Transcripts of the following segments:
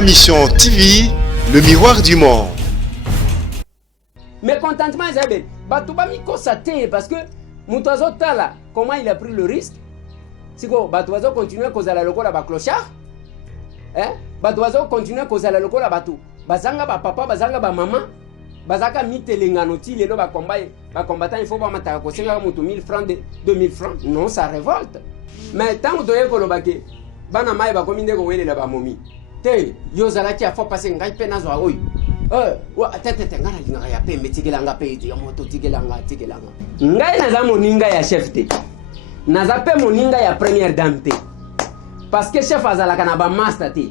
Ma mission TV, le miroir du monde. Mais contentement, Isabelle, Batouba mi constaté parce que Moutazo Tala, comment il a pris le risque? Si Batouazo continue à causer la loco la clochard, hein? Batouazo continue à causer la loco la batou. Bazanga ba papa, bazanga ba maman, bazaka mi telenganoti lelo ba combattant il faut pas mataka ko senga mutu 1000 francs 2000 francs. Non, ça révolte. Mais tant que toye ko lobake, bana mai ba kominde ko wele la ba momi. Te yo zalaki a faut passer ngai pe nazo oy. Wa tete ngara linga ya pe metikela pe ya moto tikela ngai naza moninga ya chef te. Naza pe moninga ya première dame te. Parce que chef azalaka na ba master te.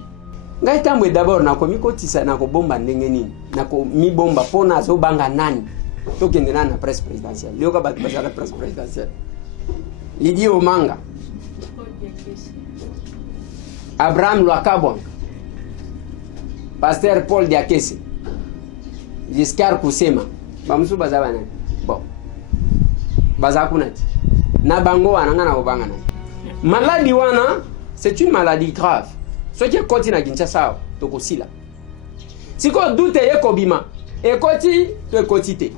Ngai tambwe d'abord na komi kotisa na ko bomba ndenge nini. Na ko mi bomba pona zo banga nani. Tokende na presse présidentielle. Lioka ba bazala presse présidentielle. Lidi Omanga. Abraham Lwakabon. Pasteur Paul Diakese. Giscard Kusema. Bamusu bazabana. Bon. Bazakunati. Na bango ananga na obanga na. Maladie wana, c'est une maladie grave. Ce qui est continue à Kinshasa, tokosila. Si ko doute ye kobima, e koti to kotite.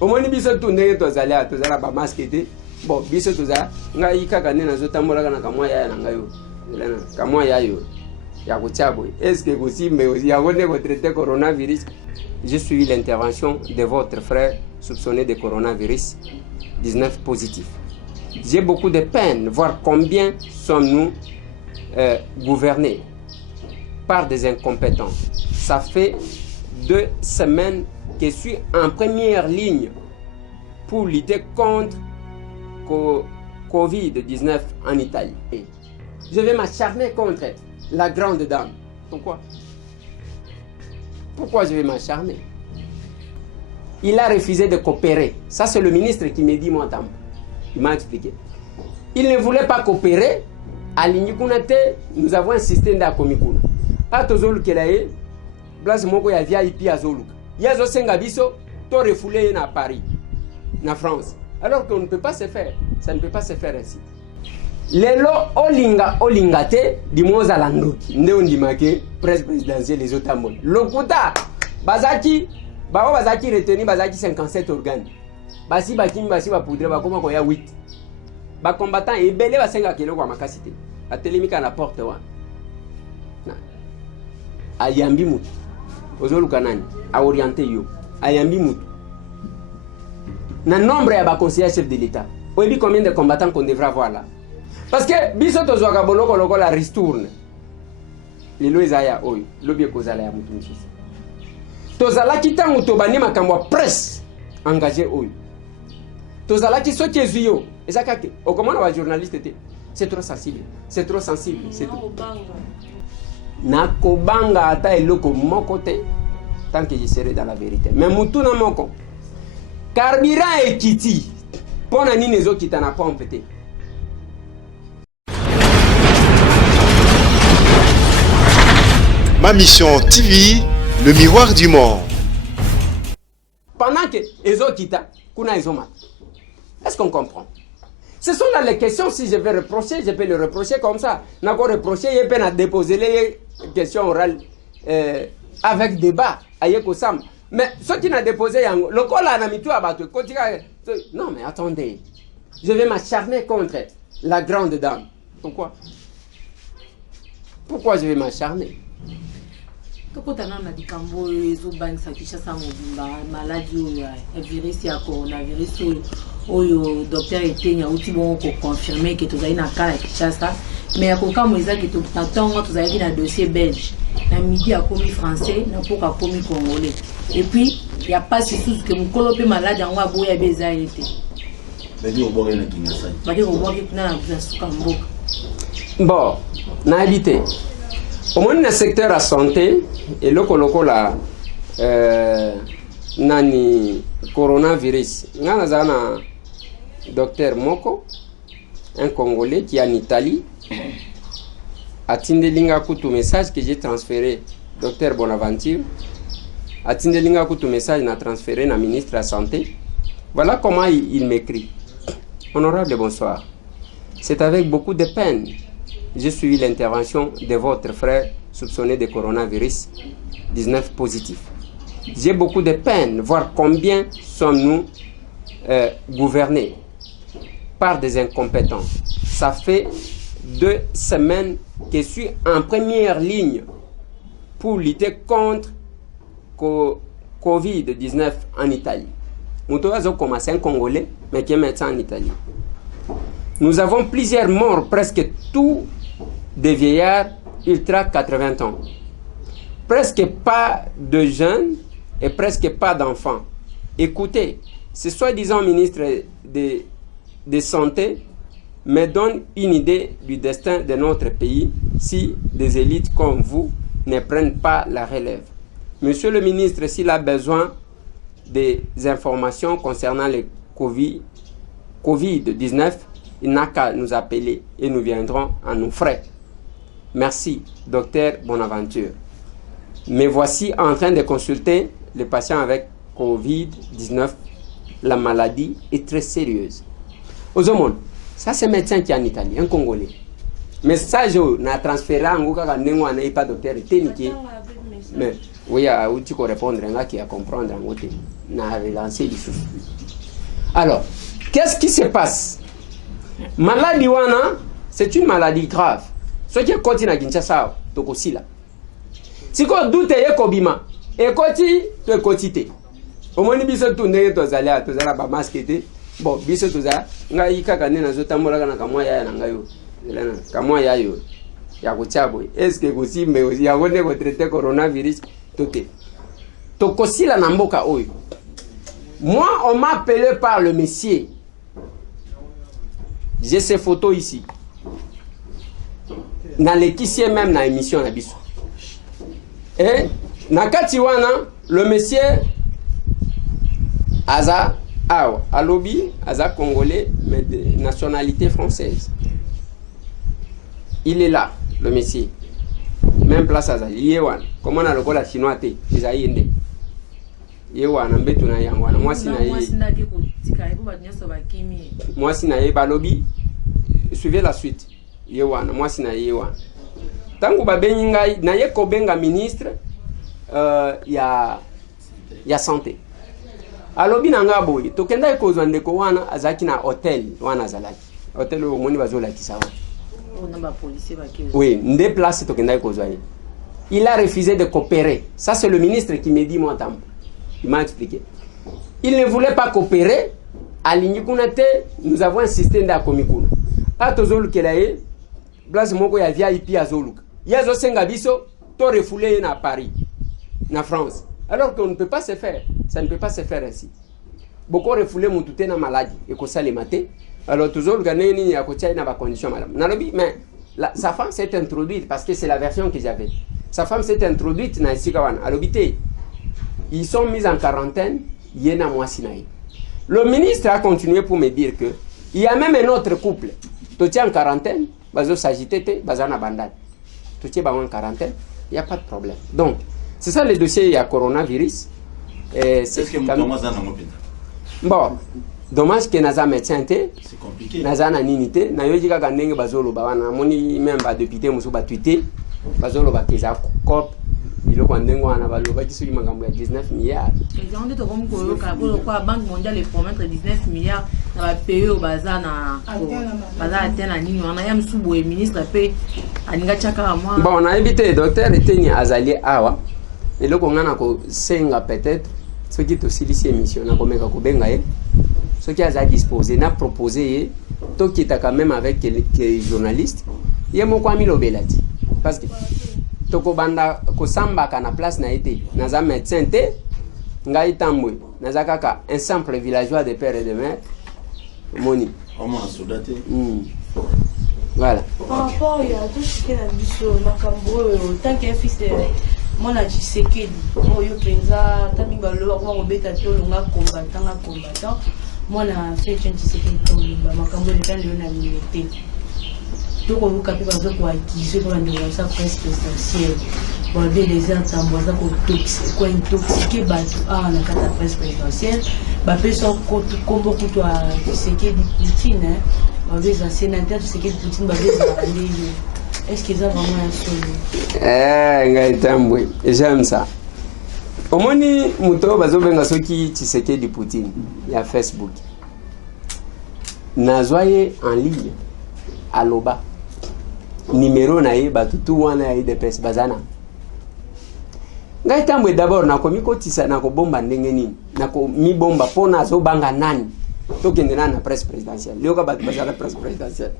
Omoni biso tu ndenge tozala ba masque te. Bon, biso tozala ngai kaka nena zotambola kana kamwa ya nanga yo. Kamwa ya yo. Ya kotiabo. Est-ce que aussi mais aussi ya ngone ko traiter coronavirus? J'ai suivi l'intervention de votre frère soupçonné de coronavirus 19 positif. J'ai beaucoup de peine, voir combien sommes-nous gouvernés par des incompétents. Ça fait 2 semaines que je suis en première ligne pour lutter contre Covid-19 en Italie. Je vais m'acharner contre la grande dame. Pourquoi? Pourquoi je vais m'acharner? Il a refusé de coopérer. Ça, c'est le ministre qui me dit, moi, il m'a expliqué. Il ne voulait pas coopérer. À l'Inyikunate, nous avons insisté dans la Komikuna. A Tozolu Kelae, Blas Moko ya VIP à Zoluka. Yazo Sengabiso, to refoulé à Paris, en France. Alors qu'on ne peut pas se faire. Ça ne peut pas se faire ainsi. Lelo olingate di moza landoki ndeo ndimake presse présidentielle les autres amon lokuta bazaki retenu bazaki 57 organes basi ba poudre ba koma ko ya 8 ba combattant ebele ba senga kelo kwa makasite atelemika na porte wa na ayambi mutu ozoluka nani a orienter yo ayambi mutu na nombre ya ba conseiller chef de l'état oyebi combien de combattants qu'on devra avoir là. Parce que biso tozwaka boloko lokola ristourne lelo ezaya oyo lobi ekozala ya mutu nchisi tozalaki ntango tobandi makambo ya presse engagé oyo tozalaki soki ezwi yo eza kake okomona bajournaliste te c'est trop sensible c'est trop nakobanga ata eloko moko te tant que je serai dans la vérité mais mutu na moko carburant ekiti mpona nini ezokita na pompe te. Ma mission TV, le miroir du monde. Pendant que Ezokita, Kuna Ezomat. Est-ce qu'on comprend? Ce sont là les questions. Si je vais reprocher, je peux le reprocher comme ça. N'a pas reproché, je peux déposer les questions orales avec débat. Mais ce qui n'a déposé, le col a mis tout à battre. Non, mais attendez. Je vais m'acharner contre la grande dame. Pourquoi? Pourquoi je vais m'acharner? Tokotana na dikambo ezo bangisa Kinshasa mobimba maladie ya virus ya coronavirus oyo docteur Etenya uti bon ko confirmer que tozali na cas ya Kinshasa mais akoka moza que totango tozali na dossier belge na midi ya komi français na poka komi congolais et puis il y a pas sous que mukolo pe malade yango aboya beza été badi obonga na Kinshasa badi obonga na suka mboka bon na habité au moins dans le secteur de santé, et le nani coronavirus. Nous avons un docteur Moko, un Congolais qui est en Italie. A Tindelinga Koutou message que j'ai transféré, docteur Bonaventure. A Tindelinga Koutou message n'a transféré na ministre de la Santé. Voilà comment il m'écrit. Honorable, bonsoir. C'est avec beaucoup de peine j'ai suivi l'intervention de votre frère soupçonnés de coronavirus 19 positifs. J'ai beaucoup de peine, voir combien sommes-nous gouvernés par des incompétents. Ça fait 2 semaines que je suis en première ligne pour lutter contre Covid-19 en Italie. Nous avons commencé un Congolais, mais qui est médecin en Italie. Nous avons plusieurs morts, presque tous des vieillards ultra 80 ans. Presque pas de jeunes et presque pas d'enfants. Écoutez, ce soi-disant ministre de Santé me donne une idée du destin de notre pays si des élites comme vous ne prennent pas la relève. Monsieur le ministre, s'il a besoin des informations concernant le Covid-19, il n'a qu'à nous appeler et nous viendrons à nos frais. Merci, docteur Bonaventure. Mais voici en train de consulter les patients avec Covid-19. La maladie est très sérieuse. Aux hommes, ça c'est un médecin qui est en Italie, un Congolais. Mais ça, je n'ai transféré à un pas docteur technique. Mais oui, il faut répondre à comprendre. Alors, qu'est-ce qui se passe? Maladie wana, c'est une maladie grave. Ce qui est continue à Kinshasa, c'est là. Si on doute kobima, et koti, tu es quotité. Au moins, biso tourner tozala ba masquete. Bon, biso tozala, nga yika na zotambola kana kamwa ya na ngayo. Kamwa ya yo. Ya kuchabo. Est-ce que aussi mais aussi ya wone ko traiter coronavirus toté. Tokosila na mboka oyo. Moi, on m'a appelé par le monsieur. J'ai ces photos ici. Dans l'équissier même dans l'émission na biso. Et nakati wana le monsieur Aza Awa Alobi Aza congolais mais de nationalité française. Il est là le monsieur. Même place Aza Yewan. Comment on a le gola chinois té Isaïende. Yewan mbetu na yangwana. Moi sina Balobi. Suivez la suite. Yewan moi sina Yewan. Tangu babenyi ngai na ye kobenga ministre ya santé. Alobi nanga boyi tokenda ekozwa ndeko wana azaki na hotel wana zalaki. Hotel o moni bazola kisawa. On a policier qui oui, nde place tokenda ekozwa ye. Il a refusé de coopérer. Ça c'est le ministre qui me dit moi tam. Il m'a expliqué. Il ne voulait pas coopérer. Alingi kunate, nous avons insisté nda komikuna. Atozolu kelaye place moko ya VIP azoluka. Yazo senga biso to refoulé na Paris, na France. Alors qu'on ne peut pas se faire. Ça ne peut pas se faire ainsi. Beaucoup refoulé mon tout na maladie et que ça les maté. Alors toujours gagner ni à côté na ba condition madame. Nalobi mais sa femme s'est introduite parce que c'est la version que j'avais. Sa femme s'est introduite na Sikawana. Alobité. Ils sont mis en quarantaine, yena moisinaï. Le ministre a continué pour me dire que il y a même un autre couple. Tu tiens en quarantaine, bazo s'agiter, bazana bandade. Tu tiens en quarantaine, il n'y a pas de problème. Donc, c'est ça le dossier, il y a coronavirus. Est-ce que bon, dommage que naza médecin té, c'est compliqué. naza na ninité, na yoji kaka ndenge bazolo ba wana moni même ba député musu ba tweeter, bazolo ba keza cop, biloko ndenge wana baloba kisoki makambo ya 19 milliards. Les gens de Torom Kolo la Banque mondiale les promettre 19 milliards dans la pays au bazar na bazar atteint la ligne on a yam sous le ministre paie aninga chaka moi. Bon, on a évité docteur Eteni Azali awa. Et là, on a senga peut-être ce qui est aussi ici émission na komeka kobenga ce qui a disposé n'a proposé to qui est quand même avec les journalistes il y a mon kwami lobelati parce que toko banda ko samba kana place na été naza médecin té ngai tambwe naza kaka un simple villageois de père et de mère moni Comment soldaté voilà par rapport à tout ce qui est la mission makambo tant qu'un fils de moi na Tshisekedi oyo penza tami balo kwa obeta to longa combattant moi na fait Tshisekedi to makambo le kan na milité to ko kapi bazo ko accuser ko ndelo sa presse présidentielle pour les entendre ça ko toxique ko intoxiquer bato na kata presse présidentielle ba peso ko kombo kuto a Tshisekedi Poutine ba veza sénateur Tshisekedi Poutine ba veza est-ce qu'ils ont vraiment un solo? Ngai tambwe, j'aime ça. Omoni muto bazobenga soki Tshisekedi Poutine ya Facebook. Nazwaye en ligne aloba. Numéro na ye batutu wana ya IDPS bazana. Ngai tambwe d'abord nako mikotisa nako bomba ndenge nini? Nako mi bomba pona zo banga nani? Tokende na presse présidentielle. Leo ka batu bazala presse présidentielle.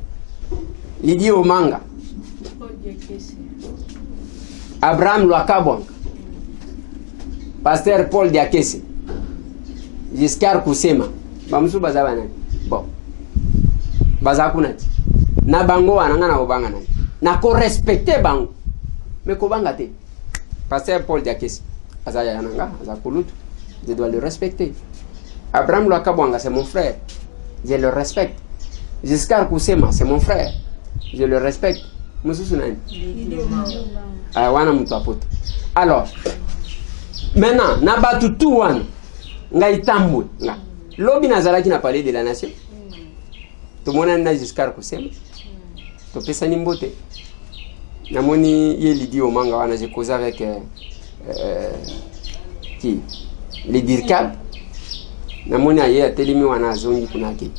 Lidi Omanga. Abraham Lwakabwanga. Pasteur Paul Diakese. Giscard Kusema. Bamusu bazaba nani? Bon. Bazakunati. Na bango wananga na obanga nani? Na ko respecter bango. Mais ko banga te. Pasteur Paul Diakese. Azaya yananga, azakulutu. Je dois le respecter. Abraham Lwakabwanga, c'est mon frère. Je le respecte. Giscard Kusema, c'est mon frère. Je le respecte. Mususu nani? Wana mtu apoto. Alors, maintenant, nabatu tu wana ngai tambwe nga. Lobi nazalaki na palais de la nation. To mona na Giscard Kusema. To pesa ni mbote. Namoni ye Lidi Omanga wana j'ai causé avec qui? Les Dirkab. Namoni aye atelemi wana zongi kunaki.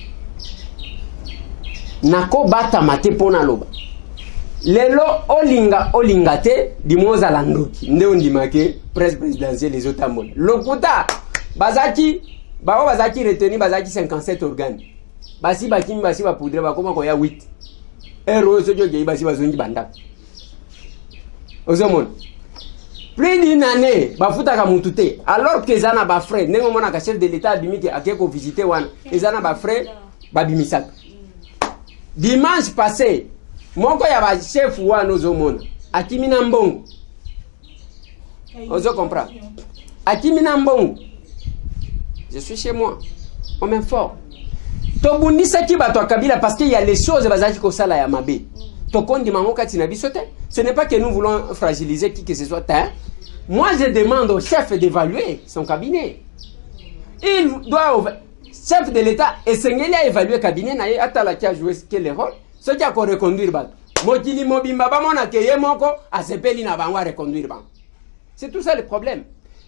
Nako bata mate pona loba. Lelo olinga te dimoza landoki. Nde ondimake presse présidentielle les otambola. Lokuta bazaki retenu bazaki 57 organes. Basi bakimi basi ba poudre bakoma ko ya 8. Ero sojo ge basi bazongi banda. Ozomon. Plus d'une année bafutaka mutu te alors que zana ba frère nengo mona ka chef de l'état bimiki akeko visiter wana. Ezana ba frère babimisaka. Dimanche passé, moko ya ba chef wana ozomona akimina mbongo. Ozo comprendre. Akimina mbongo. Je suis chez moi. On m'informe. Tobundisa ki bato Kabila parce qu'il y a les choses bazaki ko sala ya mabe. Tokondi mango kati na biso te. Ce n'est pas que nous voulons fragiliser qui que ce soit. Hein? Moi je demande au chef d'évaluer son cabinet. Il doit chef de l'État essayé à évaluer le cabinet na atala qui a joué quel rôle ce qui a ko reconduire bato. Mokili mobimba ba mona ke ye moko asepeli na bango reconduire bango. C'est tout ça le problème.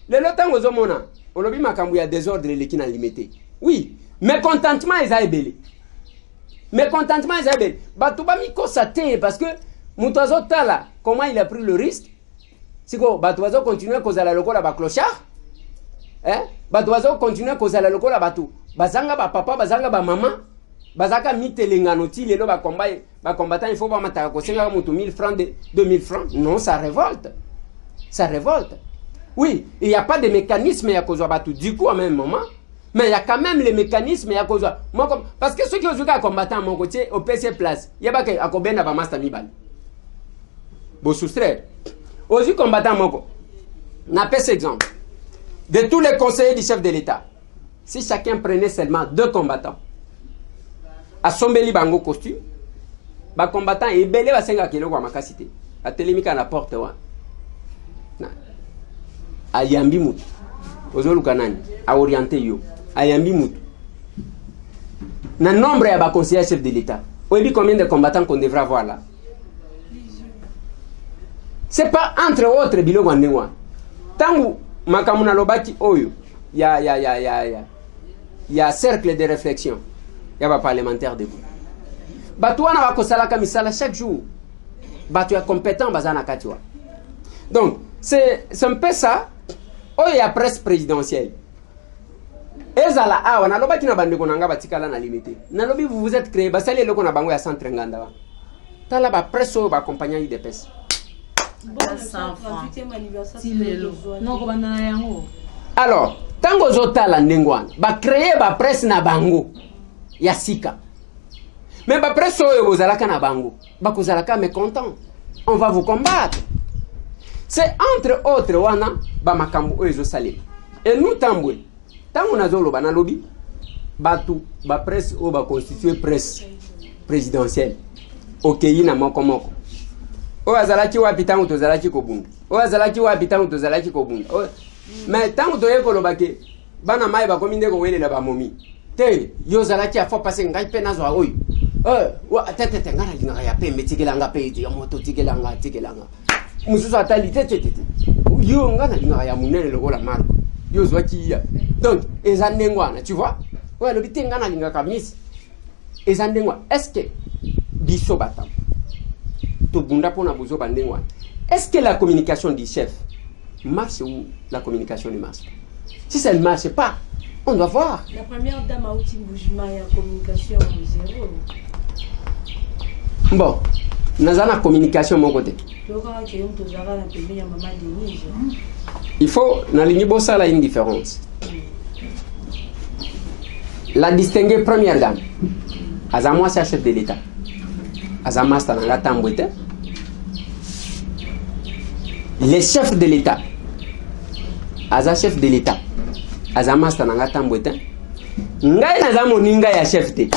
Le lotango zomona olobi makambu ya désordre leki na limité. Oui, mécontentement est aibelé. Mécontentement est aibelé. Bato ba mi constater parce que mutazo tala comment il a pris le risque. Siko bato bazo continuer kozala lokola ba clochard. Hein? Bato bazo continuer kozala lokola bato. Bazanga ba papa, bazanga ba maman. Bazaka mitelengano ti lelo ba combattant il faut pas mataka ko senga mutu 1000 francs 2000 francs. Non, ça révolte. Ça révolte. Oui, il n'y a pas de mécanisme à cause de du coup, en même moment, mais il y a quand même les mécanismes à cause de parce que ceux qui ont joué à combattre à mon côté, au PC place, il n'y a pas qu'à combien de master mibal. Bon, soustraire. Aux combattants, mon côté, n'a pas cet exemple. De tous les conseillers du chef de l'État, si chacun prenait seulement 2 combattants, à Sombeli Bango costume, les combattants et belé va senga kilo kwa makasite. A telemika na porte wa. Ayambi mutu ozoluka nani a orienter yo ayambi mutu na nombre ya ba conseiller chef de l'état oyebi combien de combattants qu'on devrait avoir là. C'est pas entre autres biloko ndengwa tangu makamuna lobaki oyo ya cercle de réflexion ya ba parlementaire debout batu wana bakosalaka misala chaque jour batu ya compétent bazana katiwa. Donc c'est un peu ça. Oh, il y a presse présidentielle. Ezala awa na loba kina bande konanga batikala na limité. Na lobi vous êtes créé basali loko na bango ya centre nganda. Tala ba presse ba accompagner IDPS. Alors, tango zotala ndengwana ba créer ba presse na bango ya sika. Mais ba presse oyo bozalaka na bango, ba kozalaka mécontent. On va vous combattre. C'est entre autres wana ba makambu oyo salim. Et nous tambwe. Tango nazolo ba na lobby batu ba presse o ba constituer presse présidentielle. Okeyi na moko moko. O azalaki wapi tango tozalaki kobunda. O azalaki wapi tango tozalaki kobunda. Mais tango toye kolobake bana mai ba kominde ko welela ba momi. Te yo zalaki a faut passer ngai pe nazo oyo. tete ngana linga ya pembe tikelanga pedi ya moto tikelanga mususu atali tete yo ngana linga ya munene lokola marco yo zwakiya donc ezandengwana tu vois ouais le biti ngana linga kamisi ezandengwa est-ce que biso batam to bunda pona bozo bandengwana est-ce que la communication du chef marche ou la communication ne marche pas? Si ça ne marche pas, on doit voir. La première dame a outil bougement et la communication zéro. Bon, nous avons la communication de mon côté. Il faut, dans l'Unibosa, il y a une différence. La distinguer première dame, Azamwa c'est chef de l'État. Azamwa c'est dans la tambouette. Les chefs de l'État, Aza chef de l'État, Azamwa c'est dans la tambouette. Ngai naza moninga ya chef de.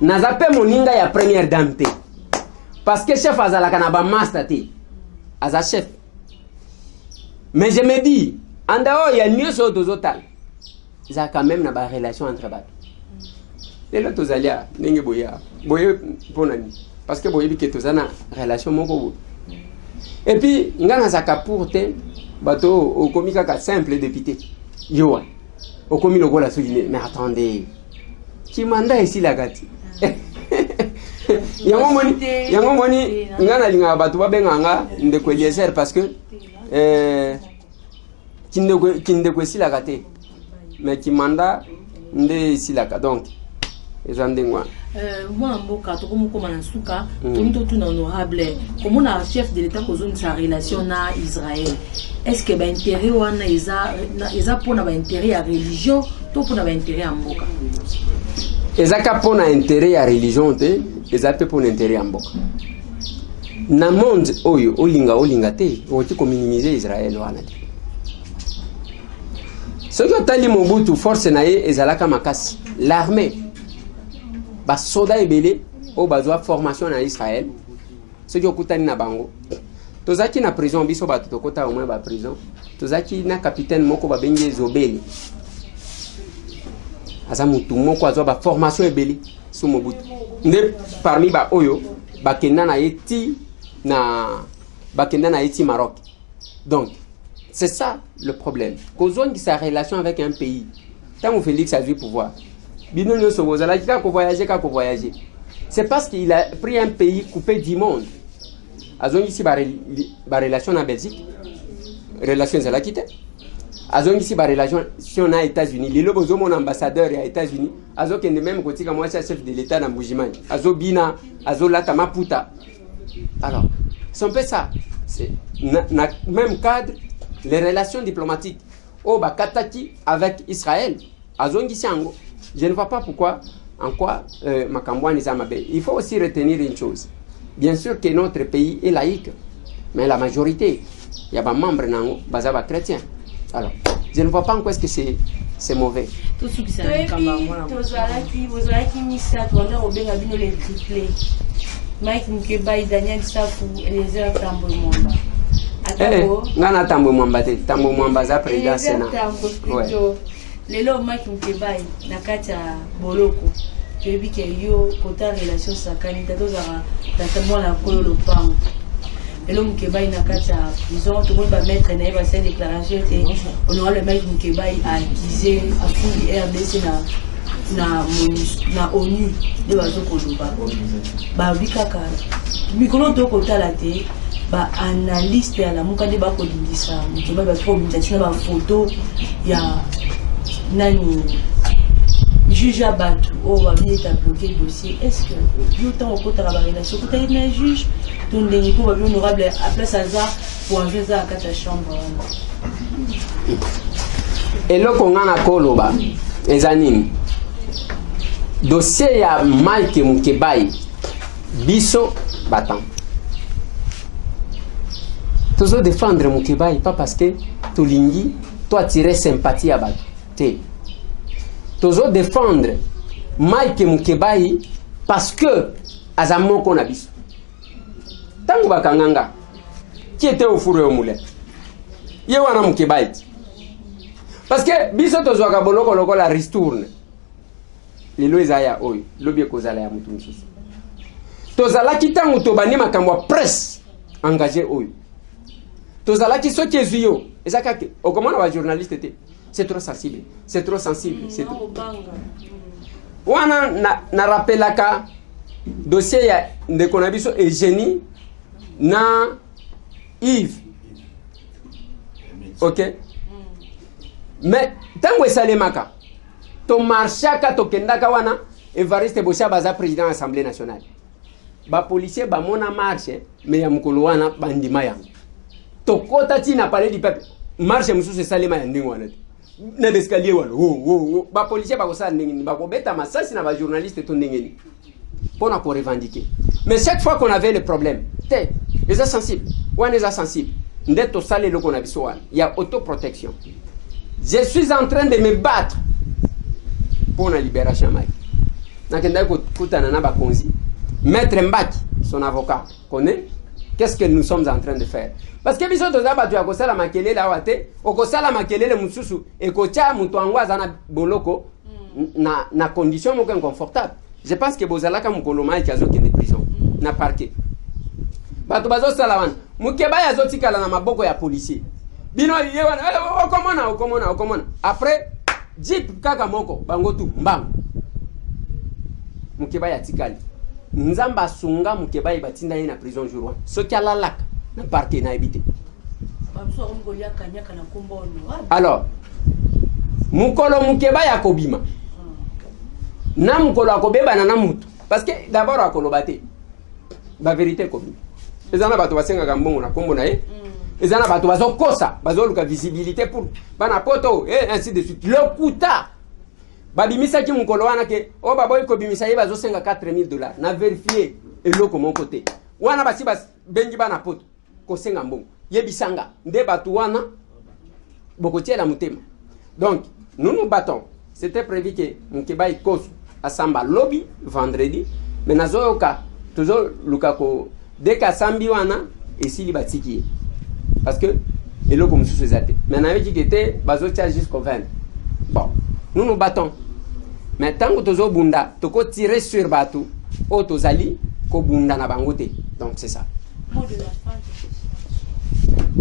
Naza pe moninga ya première dame te. Parce que chef azalaka na ba master te. Aza chef. Mais je me dis, en dehors il y a mieux sur deux autres. Il y a quand même une relation entre eux. Les autres alia, n'engue boya, boye ponani. Parce que boye que tous ana relation moko. Et puis ngana zaka pour te bato au komika ka simple député. Yo. Au komi logo la souligner. Mais attendez. Qui manda ici la gati. Yango moni ngana linga bato ba benganga ndeko Eliezer parce que kinde ko ici la gati. Mais qui manda nde ici la gati. Donc ezandengwa moi mboka to comme na suka to tout honorable comme on a chef de l'état ko zone sa relation na Israël est-ce que ba intérêt wana eza pona ba intérêt à religion to pona ba intérêt à mboka ezaka pona intérêt à religion te ezaka pona intérêt à mboka na monde oyo olinga te oti ko minimiser Israël wana te ce que tali Mobutu force na ye ezalaka makasi l'armée ba soda ebele o bazwa formation na Israël ce qui okutani na bango tozaki na prison biso ba tokota au moins ba prison tozaki na capitaine moko ba bengi Zobeli aza mutu moko azwa ba formation ebele so Mobutu nde parmi ba oyo bakenda na eti Maroc. Donc c'est ça le problème kozon qui sa relation avec un pays tant Félix a vu pouvoir c'est parce qu'il a pris un pays coupé du monde. Azong ici ba relation en Belgique, relations à la quitte. Azong ici ba relation aux États-Unis. Les lobozo mon ambassadeur aux États-Unis. Azong qui est même côté comme moi chef de l'État dans Bougiman. Azong bina, Azong la tamaputa. Alors, c'est un peu ça. C'est même cadre les relations diplomatiques. Oh ba kataki avec Israël. Azong ici ango. Je ne vois pas pourquoi, en quoi Makambouane Zamabe. Il faut aussi retenir une chose. Bien sûr que notre pays est laïque, mais la majorité, il y a des membres chrétiens. Alors, je ne vois pas en quoi est-ce que c'est mauvais. Tout ce qui s'est Mike Mkebai, Daniel Safu, Eliezer Tambo Mwamba. Ngana Tambo Mwamba te, Tambo Mwamba za président Sénat. Lelo Mike Mkebai nakata boloko kebi ke yo kota relation sakani tato za tatamwa la kolo lopango lelo Mkebai nakata prison tout le monde va mettre na sa déclaration te honorable Mike Mkebai a accusé a fouillé RDC na ONU de bazo koloba ba bikaka mikolo to kota la te ba analyste ya la muka de ba ko dindisa Mkebai ba ko mitatina ba photo ya nani juge abatu o va venir bloquer le dossier est-ce que autant au côté de la relation que tu es juge ton dernier coup va venir honorable après ça pour un juge à quatre chambres et là qu'on a koloba ezanini dossier ya Mike Mkebai biso batan toujours défendre Mkebai pas parce que tolingi toi tirer sympathie à batu toujours défendre Mike Mkebai parce que azamoko na biso tangu bakanganga qui était au four et au moulin ye wana Mkebai parce que biso tozwa ka boloko loko la ristourne lelo ezaya oyo lobi ekozala ya mutu mususu tozalaki tango tobandi makambo ya presse engagé oyo tozalaki soki ezwi yo eza kaka okomona bajournaliste te c'est trop sensible c'est trop sensible c'est trop wana na rappelaka dossier ya ndeko na biso Eugénie na Yves ok mais tango esalemaka to marchaka to kendaka wana Evariste Bosia baza président de l'Assemblée nationale ba policier ba mona marche mais ya mukolo wana bandima yango to kota tina palais du peuple marche mususu esalema ya ndingo wana na l'escalier wana ba policier ba kosala ndenge ba ko beta masasi na ba journaliste to ndenge pour na ko revendiquer mais chaque fois qu'on avait le problème les sensibles ou les sensibles ndeto sale lo qu'on a biso wana il y a autoprotection. Je suis en train de me battre pour la libération Mike. Nakenda ko kutana na ba konzi. Maître Mbaki, son avocat, connaît qu'est-ce que nous sommes en train de faire. Parce que biso toza batu ya kosala makelele awate, okosala makelele mususu e kocha mutu angwaza na boloko na condition moko inconfortable. Je pense que bozalaka mukolo Mike azoki de prison na parquet. Batu bazo sala wana. Mukeba ya zotikala na maboko ya policier. Bino liye wana okomona après jeep kaka moko bango tu mbang mukeba ya tikali nzamba sunga mukeba ibatinda na prison jour wana soki alalaka na parquet na ebité alors mukolo mukeba ya kobima na mukolo akobeba na mutu parce que d'abord akoloba te ba vérité kobima ezana bato basenga kambongo na kombo na ye ezana bato bazokosa bazoluka visibilité pour bana poto et ainsi de suite le kuta babimisa ki mukolo wana ke o baboy ko bimisa ye bazosenga $4000 na vérifier eloko mon côté wana basi bas bengi bana poto ko senga mbongo yebisanga nde bato wana bokotia la mutema. Donc nous nous battons, c'était prévu que mukeba ikosu asamba lobby vendredi mais nazoyoka toujours lukako dès qu'asambi wana esili batiki parce que et là comme sous zate mais on avait dit que était bazo charge jusqu'au 20. Bon nous nous battons mais tant que tozo bunda toko tirer sur bateau o tozali ko bunda na bangote donc c'est ça mot de la fin.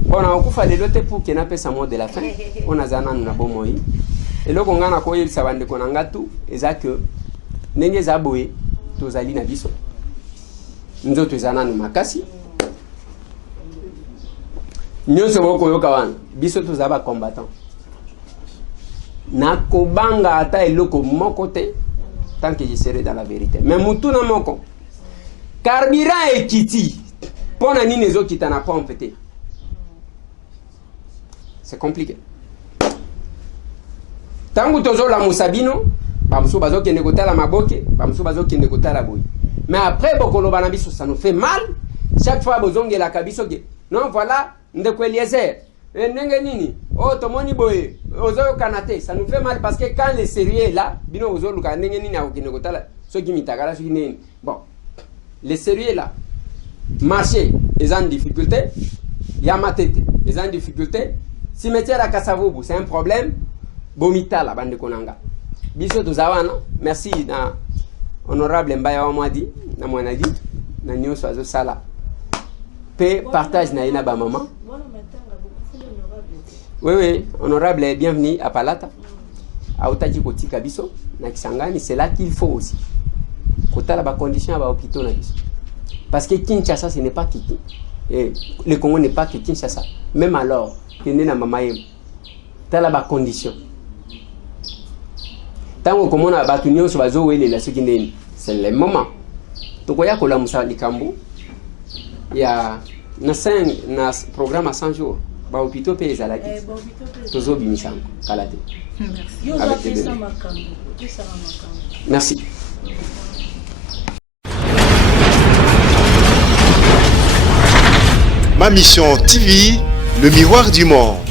On a okufa lelo te pour qu'il n'appelle ça mot de la fin on a zana na bomoi et là ngana ko yebisa bande ko ngatu eza que ndenge za boye tozali na biso nzoto zana na makasi nyonso moko yoka wana biso tozaba combattant na kobanga ata eloko moko te tant que je serai dans la vérité mais mutuna moko carburant ekiti pona nini ezokita na pompe te c'est compliqué tangu tozola musabino bamusu bazokende kotala maboke bamusu bazokende kotala boy mais après bokoloba na biso ça nous fait mal chaque fois bozongela kabiso ke non voilà ndeko Eliezer ndenge nini oh tomoni boye ozo kanate ça nous fait mal parce que quand le sérieux est là bino ozo luka ndenge nini akokende kotala soki mitakala soki nini bon le sérieux est là marché est en difficulté yamatete est en difficulté cimetière à Kasavubu c'est un problème bomita la bande konanga biso tozawana merci na honorable Mbaya wa Mwadi na mwanadi na nyonso azo sala pe partage na ina ba maman. Oui, honorable, bienvenue à Palata. À Otaki Koti Kabiso, na Kisangani, c'est là qu'il faut aussi. Kota la condition à hôpital na biso. Parce que Kinshasa ce n'est pas Kiki. Et le Congo n'est pas que Kinshasa. Même alors, kende na mama yem. Tala ba condition. Tango komona ba tunyo so bazo wele la soki ndeni. C'est le moment. Tokoya kola musa likambo. Ya na 5 na programme à 100 jours. Ba hôpital pe ezalaki. Tozo bimisango kala te. Merci. Ma mission TV, le miroir du monde.